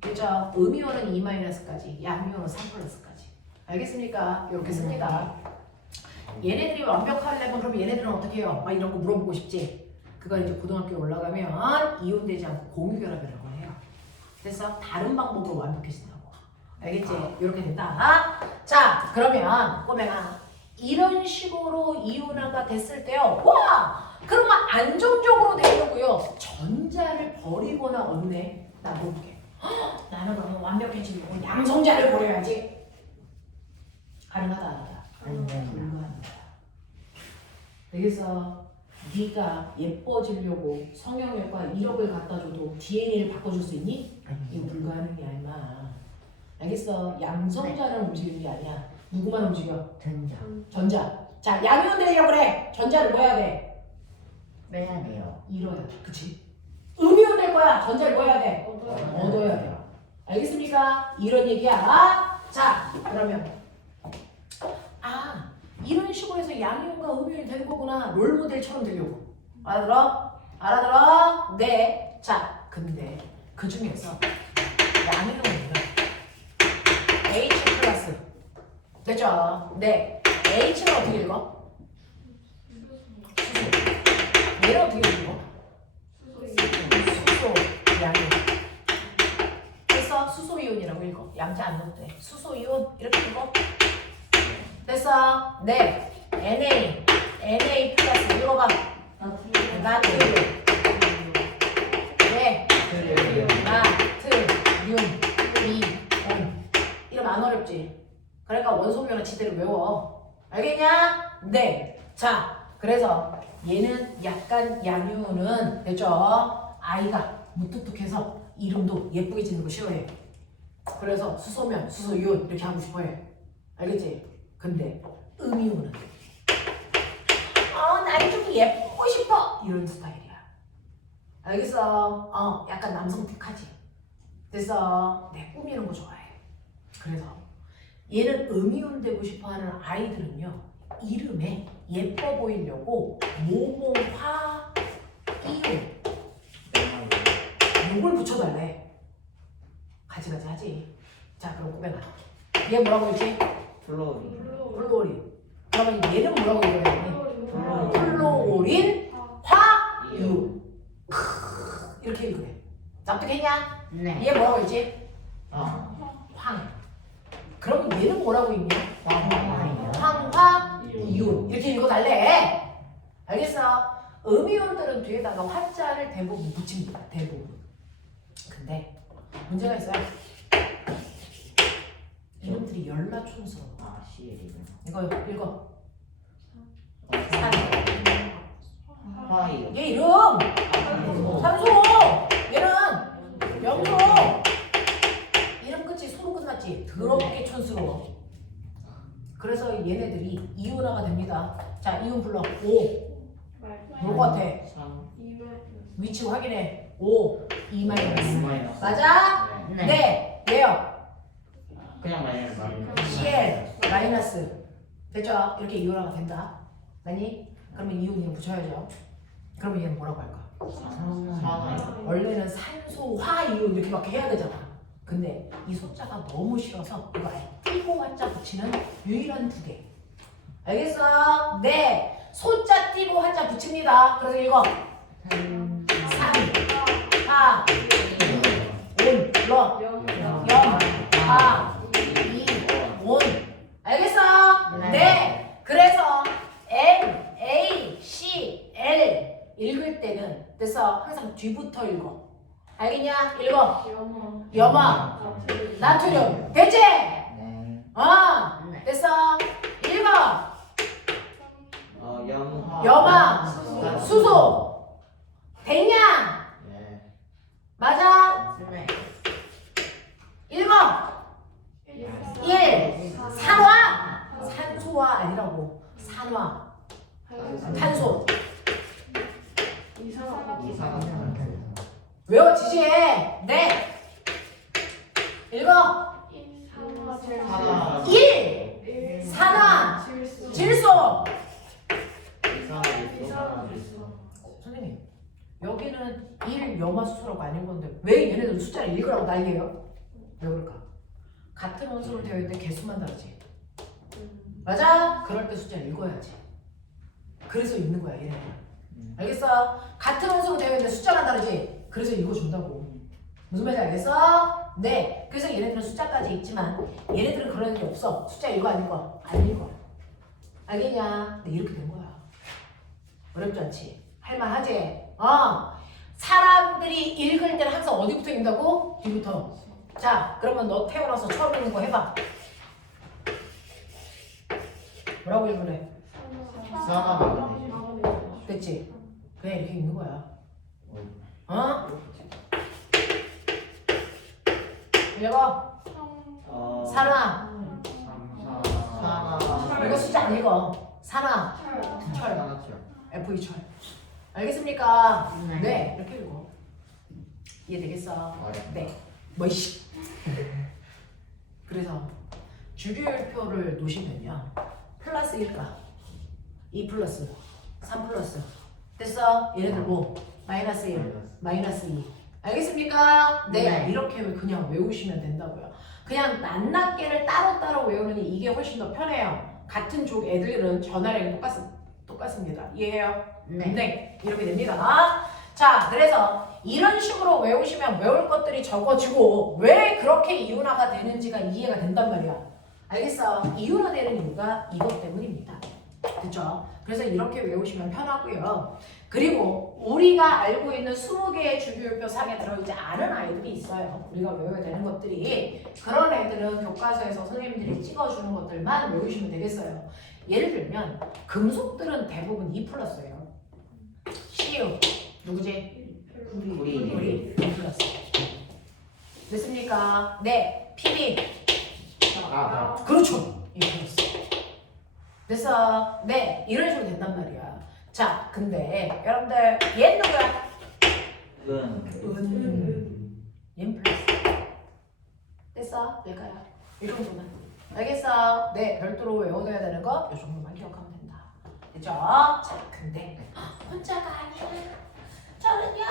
그죠? 음이온은 2 마이너스까지, 양이온은 3 플러스까지. 알겠습니까? 이렇게 씁니다. 얘네들이 완벽하려면 그럼 얘네들은 어떻게 해요? 막 이런 거 물어보고 싶지? 그거 이제 고등학교에 올라가면 이온되지 않고 공유결합이라고 해요. 그래서 다른 방법으로 완벽해진다고. 알겠지? 이렇게 된다. 자, 그러면 꼬맹아 이런 식으로 이온화가 됐을 때요. 와! 그러면 안정적으로 되려고요. 전자를 버리거나 얻네. 나 볼게. 나는 그러면 완벽해지려고 양성자를 버려야지. 가능하다 안 하다? 안 된다. 불가합니다. 그래서 네가 예뻐지려고 성형외과 1억을 갖다 줘도 DNA를 바꿔줄 수 있니? 이거 불가능이야 임마. 알겠어? 양성자를 움직이는 게 아니야. 누구만 움직여? 전자. 전자. 자, 양이온 되려고 그래. 전자를 뭐 해야 돼? 빼야 돼요. 잃어야 돼. 그치? 음이온 될 거야. 전자를 뭐 해야 돼? 얻어야 돼. 알겠습니까? 이런 얘기야. 자, 그러면 이런 식으로 해서 양이온과 음이온이 되는 거구나. 롤모델처럼 되려고. 알아들어? 알아들어? 네. 자, 근데 그 중에서 양이온은 H 플러스. 됐죠? 네. H는 어떻게 읽어? 수소. 얘는 어떻게 읽어? 수소 양이온. 됐어? 수소 이온이라고 읽어. 양자 안 넣어도 돼. 수소 이온 이렇게 읽어. 됐어? 네. Na 플러스 읽어봐. 나트륨. 네. 나트륨 이온. 이러면 안 어렵지? 그러니까 원소명은 지대로 외워. 알겠냐? 네. 자, 그래서 얘는 약간 양이온은 됐죠? 아이가 무뚝뚝해서 이름도 예쁘게 짓는 거 싫어해. 그래서 수소면, 수소이온 이렇게 하고 싶어해. 알겠지? 근데 음이온은 나이 좀 예쁘고 싶어 이런 스타일이야. 알겠어? 약간 남성틱하지. 됐어? 내 꾸미는 거 좋아해. 그래서 얘는 음이온 되고 싶어하는 아이들은요 이름에 예뻐 보이려고 모모화 이온 요걸 붙여달래. 가지가지 하지. 자, 그럼 꾸며놔. 얘 뭐라고 했지? 플로리. 플로린. 그러면 얘는 뭐라고 읽어야 되니? 플로린 화이온. 이렇게 읽으래. 납득했냐? 네. 얘 뭐라고 했지? 어. 황. 그럼 얘는 뭐라고 읽냐? 황화이온. 황화이온. 이렇게 읽어달래. 알겠어? 음이온들은 뒤에다가 화자를 대부분 붙입니다. 대부분. 근데 문제가 있어요. 이름들이 열맞춤스러워. CL이구나. 이거 읽어. 산. 화이온. 얘 이름 산소. 얘는 명소. 이름 끝이 소로 끝났지. 더럽게 촌스러워. 그래서 얘네들이 이온화가 됩니다. 자, 이온 불러. 5. 뭘 것 같아? 3. 위치 확인해. 5, 2 마이너스. 마이너스. 맞아? 네. 네. 얘요. 그냥 마이너스. CL 마이너스. 됐죠? 이렇게 이온화가 된다. 맞니? 그러면 이온 이름 붙여야죠. 그러면 얘는 뭐라고 할까? 산화이온. 원래는 산소, 화, 이온 이렇게밖에 해야 되잖아. 근데 이 숫자가 너무 싫어서 이거 아예 띄고 화자 붙이는 유일한 두 개. 알겠어? 네. 소자 띄고 화자 붙입니다. 그래서 읽어. 3, 4, 2, 5, 러, 0, 4, 2, 5. 알겠어? 네. 네. 그래서 N, A, C, L 읽을 때는 됐어? 항상 뒤부터 읽어. 알겠냐? 읽어. 염화, 나트륨. 됐지? 네. 네. 됐어? 읽어. 염화. 염화, 수소. 됐냐? 네. 맞아? 네. 읽어. 1. 산화. 산소화 아니라고. 산화. 탄소. 외워지지? 네. 읽어. 산화. 1. 산화. 질소. 선생님, 여기는 1 염화수소라고 안 읽었는데 왜 얘네들 숫자를 읽으라고 난리예요? 왜 그럴까? 같은 원소로 되어 있는데 개수만 다르지. 맞아? 그럴 때 숫자를 읽어야지. 그래서 읽는 거야 얘네들. 알겠어? 같은 원소로 되어 있는데 숫자만 다르지. 그래서 읽어준다고. 무슨 말인지 알겠어? 네. 그래서 얘네들은 숫자까지 읽지만 얘네들은 그런 게 없어. 숫자 읽어 안 읽어? 안 읽어. 알겠냐? 네, 이렇게 된 거야. 어렵지 않지? 할만하지? 사람들이 읽을 때는 항상 어디부터 읽는다고? 뒤부터. 자, 그러면 너 태어나서 처음 읽는 거 해봐. 뭐라고 읽으래? 산화. 됐지? 그냥 이렇게 읽는 거야. 읽어. 산화, 이거 숫자 안 읽어. 산화, 철, 하나죠. FE 철. 알겠습니까? 네. 네, 이렇게 읽어. 이해되겠어? 네. 뭐이씨. 그래서 주기율표를 놓으시면요. 플러스 1가 2 플러스 3 플러스 됐어? 얘네들 뭐? 마이너스 1, 마이너스 2. 알겠습니까? 네. 네. 이렇게 그냥 외우시면 된다고요. 그냥 낱낱개를 따로따로 외우느니 이게 훨씬 더 편해요. 같은 족 애들은 전화량이 똑같습니다. 이해해요? 네. 이렇게 됩니다. 자, 그래서 이런 식으로 외우시면 외울 것들이 적어지고 왜 그렇게 이윤화가 되는지가 이해가 된단 말이야. 알겠어? 이윤화 되는 이유가 이것 때문입니다. 그쵸? 그래서 이렇게 외우시면 편하고요. 그리고 우리가 알고 있는 20개의 주기율표 상에 들어있지 않은 아이들이 있어요. 우리가 외워야 되는 것들이. 그런 애들은 교과서에서 선생님들이 찍어주는 것들만 외우시면 되겠어요. 예를 들면 금속들은 대부분 2 플러스예요. CU 누구지? 우리 2 플러스. 됐습니까? 네. PB 그렇죠. 2 플러스. 됐어. 네. 이런 식으로 된단 말이야. 자, 근데 여러분들 얘는 누구야? 얘는 플러스. 됐어? 될까요? 이 정도만. 알겠어? 네. 별도로 외워둬야 되는 거 이 정도만 기억하면 된다. 됐죠? 자, 근데 원자가 아니야. 저는요.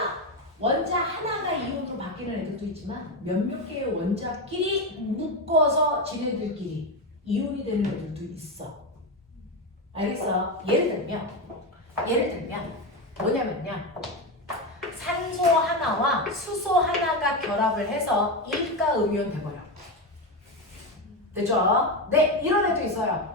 원자 하나가 이온으로 바뀌는 애들도 있지만 몇몇 개의 원자끼리 묶어서 지네들끼리 이온이 되는 애들도 있어. 알겠어? 예를 들면 뭐냐면요. 산소 하나와 수소 하나가 결합을 해서 일가음이온 돼버려. 됐죠? 네, 이런 애도 있어요.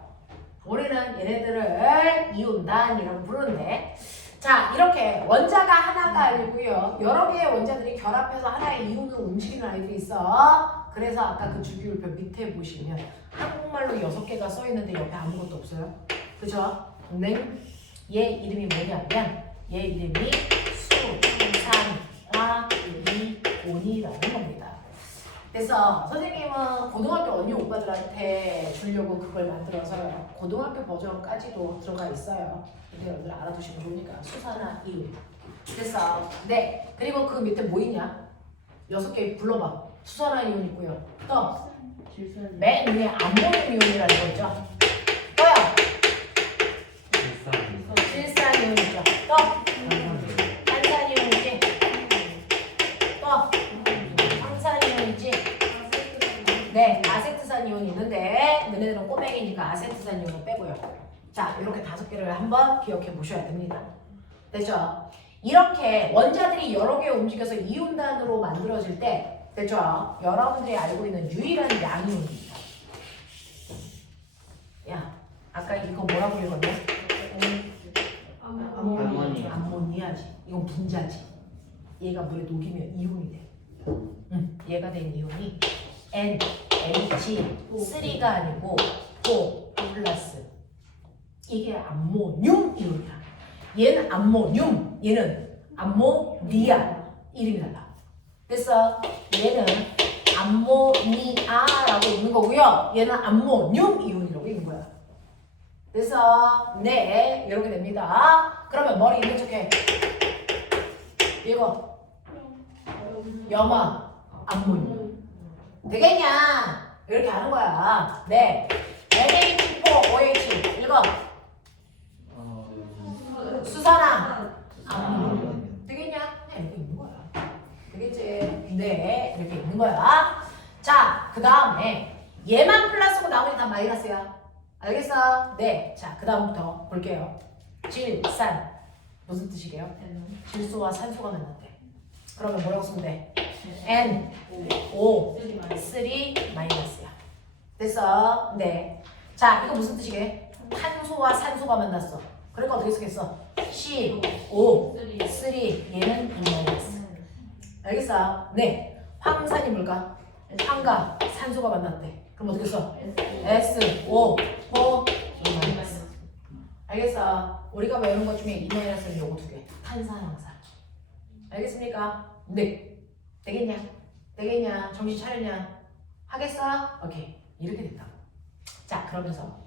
우리는 얘네들을 이온단이라고 부르는데, 자, 이렇게 원자가 하나가 아니고요. 여러 개의 원자들이 결합해서 하나의 이온으로 움직이는 아이들이 있어. 그래서 아까 그 주기율표 밑에 보시면 한국말로 6개가 써 있는데 옆에 아무것도 없어요. 그죠? 네. 얘 이름이 뭐냐면 얘 이름이 수산화이온이라는 겁니다. 그래서 선생님은 고등학교 언니 오빠들한테 주려고 그걸 만들어서요. 고등학교 버전까지도 들어가 있어요. 근데 여러분들 알아두시면 좋으니까 수산화이온. 그래서 네. 그리고 그 밑에 뭐 있냐? 6개 불러봐. 수산화이온 있고요. 또 맨 위에 암모늄 이온이라는 거 있죠? 또요. 질산이온 있죠? 또 탄산이온 있지? 또 황산이온 있지? 네, 아세트산이온이 있는데 너네들은 꼬맹이니까 아세트산이온을 빼고요. 자, 이렇게 5개를 한번 기억해 보셔야 됩니다. 됐죠? 이렇게 원자들이 여러 개 움직여서 이온단으로 만들어질 때 됐죠? 여러분들이 알고 있는 유일한 양이온입니다. 야, 아까 이거 뭐라고 읽었냐? 암모니아지. 이건 분자지. 얘가 물에 녹이면 이온이 돼. 얘가 된 이온이 NH3가 아니고 O 플러스. 이게 암모늄 이온이야. 얘는 암모늄, 얘는 암모니아. 이름이 달라. 그래서 얘는 암모니아라고 있는 거고요. 얘는 암모늄 이온이라고 있는 거야. 그래서 네, 이렇게 됩니다. 그러면 머리 있는 척해. 이거 염화 암모늄 되겠냐? 이렇게 하는 거야. 네, NH4OH 읽어. 수산화 암모늄 되겠냐? 그냥 이렇게 있는 거야. 되겠지? 네, 이렇게 있는 거야. 자, 그 다음에 얘만 플러스고 나머지 다 마이너스야. 알겠어? 네. 자, 그 다음부터 볼게요. 질산. 무슨 뜻이게요? 질소와 산소가 만났대. 그러면 뭐라고 쓰면 돼? NO3 마이너스야. 됐어? 네. 자, 이거 무슨 뜻이게? 탄소와 산소가 만났어. 그러니까 어떻게 쓰겠어? CO3. 얘는 마이너스. 알겠어? 네. 황산이 뭘까? 황과 산소가 만났대. 그럼 어떻게 써? SO4 마이너스. 알겠어? 우리가 외우는 것 중에 2 마이너스는 요거 2개. 탄산황산. 알겠습니까? 네. 되겠냐? 되겠냐? 정신 차렸냐? 하겠어? 오케이. 이렇게 됐다. 자, 그러면서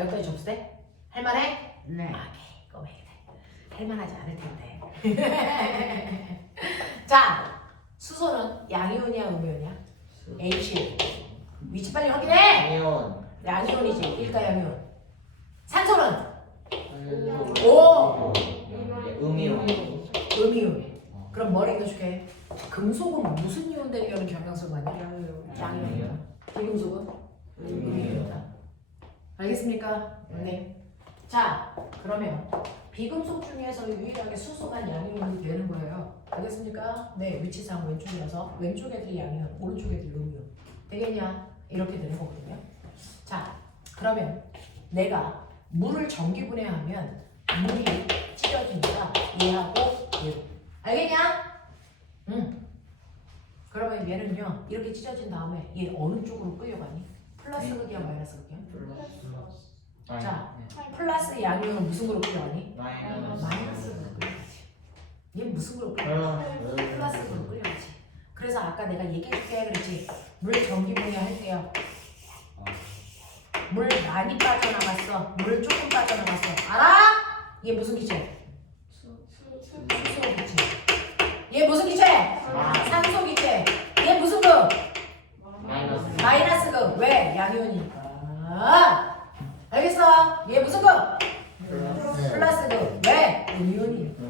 여기까지 접수돼? 할만해? 네. 오케이, 이거 왜 이래? 할만하지 않을 텐데. 자, 수소는 양이온이야, 음이온이야? H. 위치 빨리 확인해. 이온. 양이온이지, 일가 양이온. 산소는 오. 이온. 음이온. 음이온. 그럼 머리 익혀줄게. 금속은 무슨 이온 대리하는 경향성 아니야? 양이온. 비금속은 음이온이다. 알겠습니까? 네. 자, 그러면 비금속 중에서 유일하게 수소가 양이온이 되는 거예요. 알겠습니까? 네, 위치상 왼쪽이라서 왼쪽 애들이 양이온, 오른쪽 애들이 음이온. 되겠냐? 이렇게 되는 거거든요. 자, 그러면 내가 물을 전기분해하면 물이 찢어지니까 얘하고 얘. 알겠냐? 응. 그러면 얘는요, 이렇게 찢어진 다음에 얘 어느 쪽으로 끌려가니? 플러스 극이야, 마이너스 극이야? 자, 플러스 양이온은 무슨 그룹 끌려가니? 마이너스 그룹 끌려가지. 얘 무슨 그룹 끌려가니? 플러스 그룹 끌려가지. 그래서 아까 내가 얘기해줄게 그랬지. 물 전기분해 할 때요. 물 많이 빠져나갔어. 물 조금 빠져나갔어. 알아? 얘 무슨 기체? 수소 기체. 얘 무슨 기체? 산소 기체. 얘 무슨 급? 마이너스 급. 왜? 양이온이니까. 알겠어? 얘 무슨 급? 플러스 급. 왜? 음이온이니까.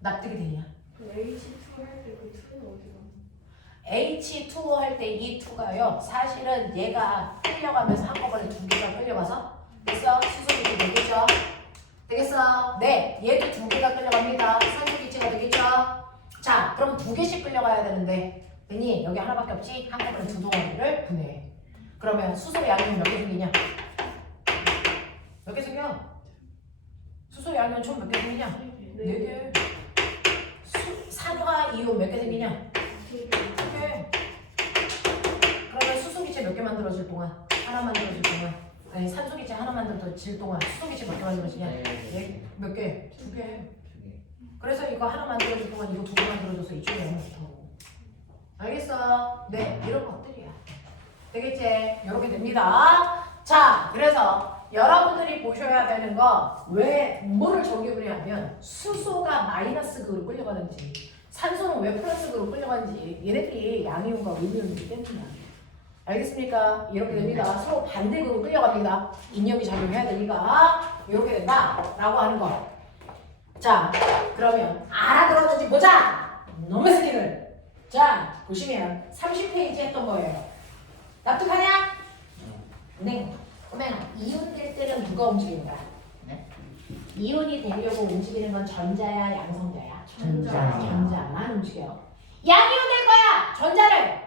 납득이 되냐? 그 H2 할때그 2는 어디 갔나? H2O 할 때 이 2가요. 사실은 얘가 끌려가면서 한꺼번에 두 개가 끌려가서 됐어? 수소기체 되겠죠? 되겠어? 네, 얘도 두 개가 끌려갑니다. 산소기체가 되겠죠? 자, 그럼 두 개씩 끌려가야 되는데 됐니? 여기 하나밖에 없지? 한꺼번에 두 동아리를 분해해. 그러면 수소 양이온 몇 개 생기냐? 몇 개 생겨? 수소 양이온 총 몇 개 생기냐? 네 개. 산화 이온 몇 개 생기냐? 네. 그러면 수소기체 몇 개 만들어질 동안? 하나 만들어질 동안? 아니 산소기체 하나 만들어질 동안 수소기체 몇 개 만들어지냐? 네. 몇 개? 두 개. 그래서 이거 하나 만들어질 동안 이거 두 개 만들어져서 이쪽에 너무 못하고. 알겠어? 네, 이런 것들이야. 되겠지? 이렇게 됩니다. 자, 그래서 여러분들이 보셔야 되는 거 왜 뭐를 전기분해하면 수소가 마이너스 극으로 끌려가는지 산소는 왜 플러스 극으로 끌려가는지 얘네들이 양이온과 음이온이기 때문이야. 알겠습니까? 이렇게 됩니다. 서로 반대극으로 끌려갑니다. 인력이 작용해야 되니까 이렇게 된다 라고 하는 거. 자, 그러면 알아들었는지 보자. 놈의 새끼들. 자, 보시면 30페이지 했던 거예요. 납득하냐? 네. 그러면 이온 될 때는 누가 움직이는 거야? 네? 이온이 되려고 움직이는 건 전자야, 양성자야? 전자요. 전자만 움직여요. 양이온 될 거야. 전자를.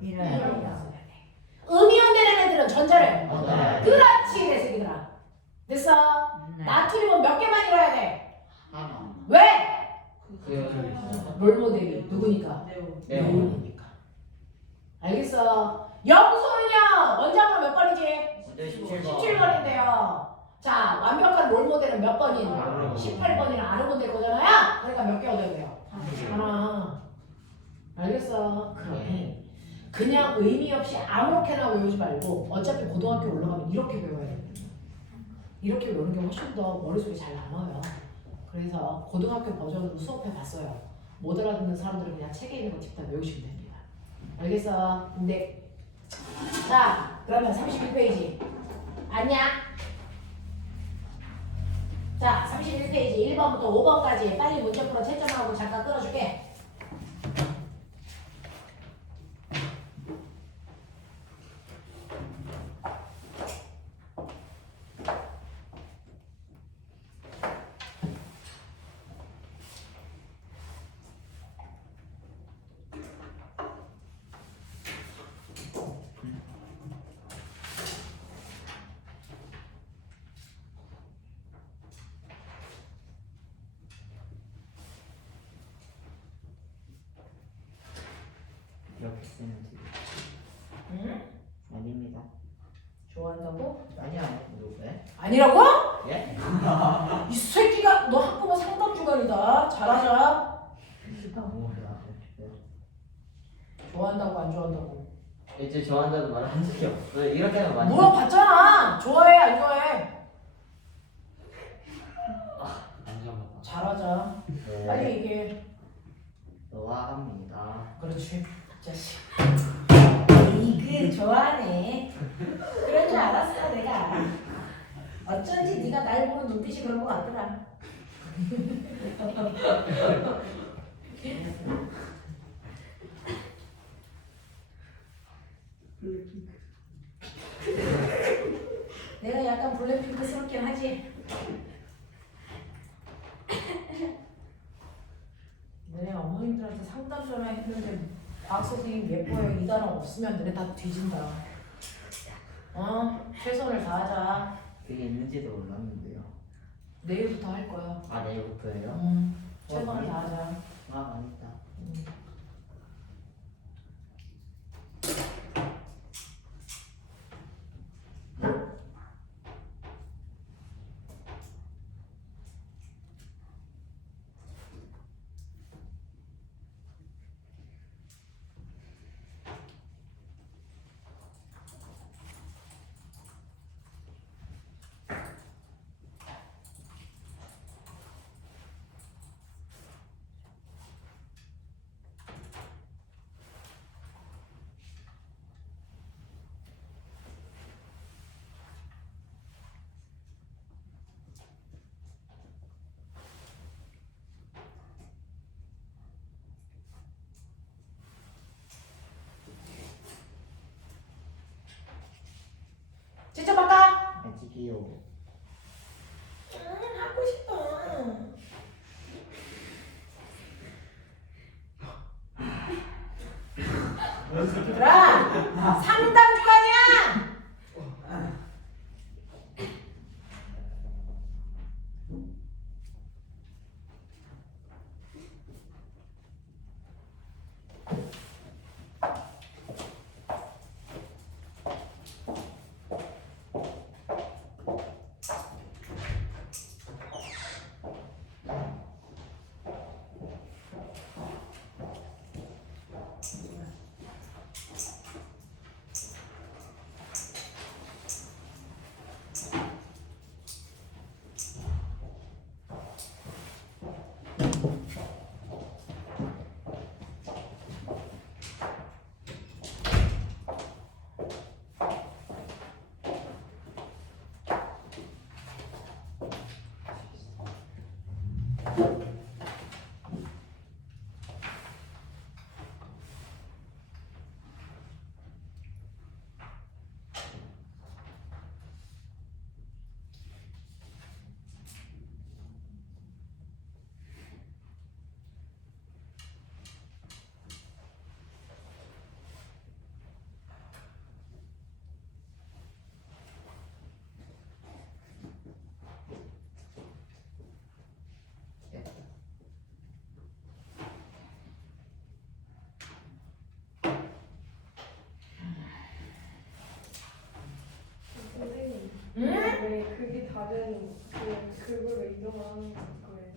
이래요. 음이온 되는 애들은 전자를. 네. 그렇지, 내 새끼들아. 됐어? 네. 나트륨은 몇 개만 잃어야 돼? 하나. 왜? 그 롤모델이 누구니까? 네. 이온이니까. 알겠어? 염소는요, 원장으로 몇 번이지? 17번. 17번인데요. 자, 완벽한 롤모델은 몇 번인? 아르곤. 18번이나 아르곤 될 거잖아요? 그러니까 몇 개 얻어야 돼요? 하나. 알겠어? 그래. 그냥 의미 없이 아무렇게나 외우지 말고 어차피 고등학교 올라가면 이렇게 외워야 돼요. 이렇게 외우는 게 훨씬 더 머릿속에 잘 남아요. 그래서 고등학교 버전으로 수업해 봤어요. 못 알아듣는 사람들은 그냥 책에 있는 거 집단 외우시면 됩니다. 알겠어? 근데 자, 그러면 31페이지 아니야? 자, 31페이지 1번부터 5번까지 빨리 문제 풀어 채점하고 잠깐 끊어줄게. 이렇게 쓰면 돼요. 응? 아닙니다. 좋아한다고? 아니야. 누구야? 아니라고? 예? 이 새끼가 너 학부모 상담 주간이다. 잘하자. 좋아한다고 안 좋아한다고? 이제 좋아한다는 말을 한 적이 없어요. 이렇게는 많이. 물어봤잖아. 좋아해 안 좋아해? 안 잡았다. 잘하자. 네. 빨리 얘기해. 좋아합니다. 그렇지. 자식. 이그 좋아하네. 그런 줄 알았어 내가. 어쩐지 네가 날 보는 눈빛이 그런 거 같더라. 블랙핑크. 내가 약간 블랙핑크스럽긴 하지. 너네 어머님들한테 상담 전화했는데 과학 선생님 예뻐요 이 단어 없으면 너네 다 뒤진다. 최선을 다하자. 그게 있는지도 몰랐는데요. 내일부터 할 거야. 아 내일부터예요? 최선을 다하자. 아 아니다. 진짜 바까? 애지기요. 하고 싶어. 얘들아, 상담 좋아하냐? 선생님, 응? 왜 그게 다른 그 극으로 이동하는 거예요?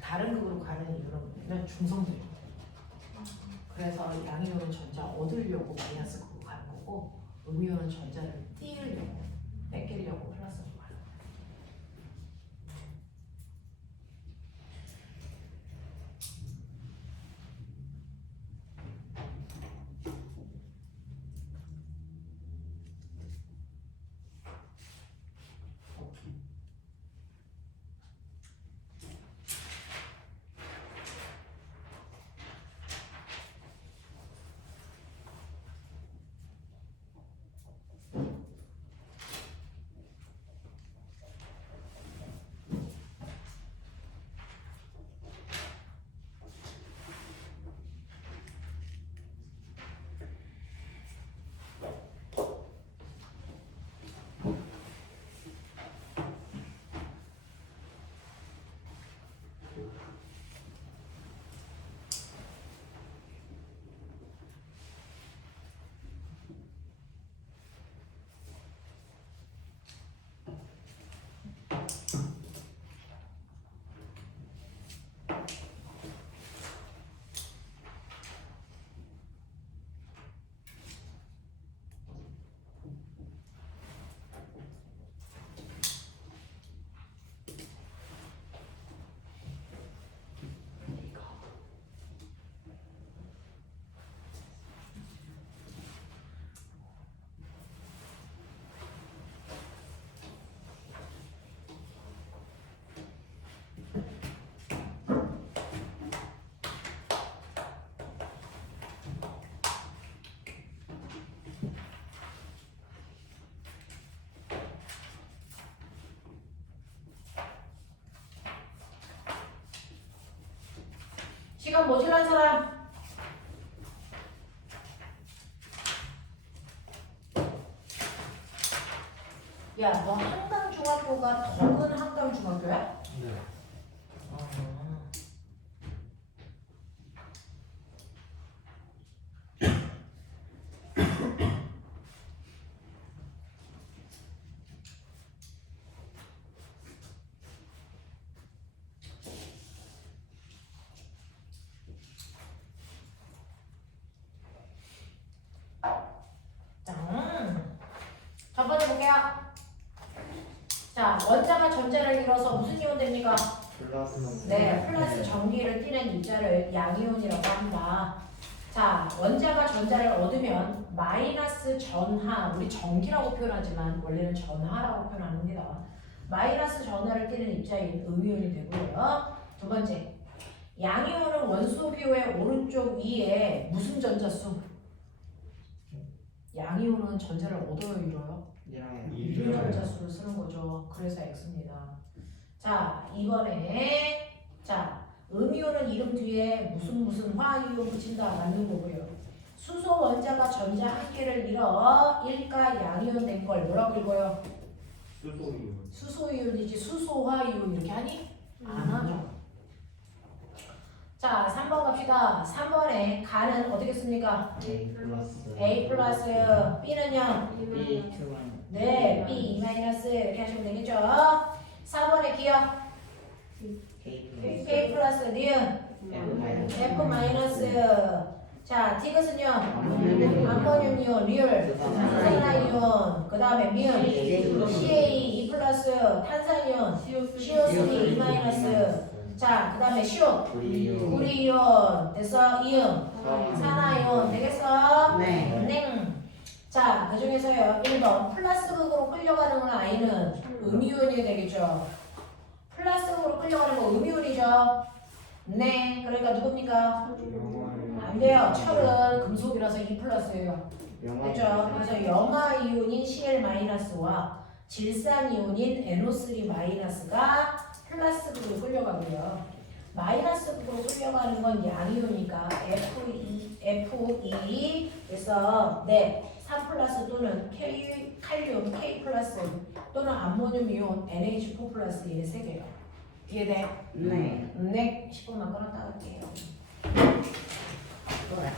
다른 극으로 가는 이유는 뭐냐면 중성들이. 그래서 양이오는 전자 얻으려고 마이너스 극으로 가는 거고, 음이오는 전자를 띄우려고, 뺏기려고 플러스로 가는 거야. 시간 모질란 사람? 야, 너 한강중학교가 덕은 한강중학교야? 네. 첫 번째 볼게요. 자, 원자가 전자를 이뤄서 무슨 이온 됩니까? 플러스. 네, 플러스 전기를 띠는 입자를 양이온이라고 합니다. 자, 원자가 전자를 얻으면 마이너스 전하, 우리 전기라고 표현하지만 원래는 전하라고 표현합니다. 마이너스 전하를 띠는 입자인 음이온이 되고요. 두 번째, 양이온은 원소 기호의 오른쪽 위에 무슨 전자수? 양이온은 전자를 얻어요, 잃어요? 이랑 전자수를 쓰는 거죠. 그래서 X입니다. 자, 이번에 자, 음이온은 이름 뒤에 무슨 화이온 붙인다 맞는 거고요. 수소 원자가 전자 한 개를 잃어 1가 양이온 된 걸 뭐라고 읽어요? 수소이온. 수소이온이지 수소화이온 이렇게 하니? 안 하죠. 자, 3번 갑시다. 3번에 가는 어떻게 씁니까? A 플러스. A 플러스 B는요? B Q1. 네, B 마이너스 이렇게 하시면 되겠죠. 4번의 기억 K 플러스. K 플러스 니은 M 마이너스. F 마이너스. 자, 디귿은요? 암모늄 이온 리을 산화이온. 그 다음에 미은 CA 2 플러스 탄산이온 CO3 2 마이너스. 자, 그 다음에 시온 우리 구리이온 됐어? 이음 산화이온 되겠어? 네. 자, 그 중에서요 1번 플러스 극으로 끌려가는 아이는 음이온이 되겠죠. 플러스 극으로 끌려가는 거 음이온이죠. 네, 그러니까 누굽니까? 안 돼요. 철은 금속이라서 2 플러스예요. 그렇죠? 그래서 염화 이온인 Cl-와 질산 이온인 NO3-가 플러스 극으로 끌려가고요. 마이너스 극으로 끌려가는 건 양이오니까 Fe 그래서 네, 3 플러스 또는 칼륨 K 플러스 또는 암모늄 이온 NH4 플러스 얘 3개요. 이해돼? 네. 네. 10분만 끊었다 갈게요. 뭐야?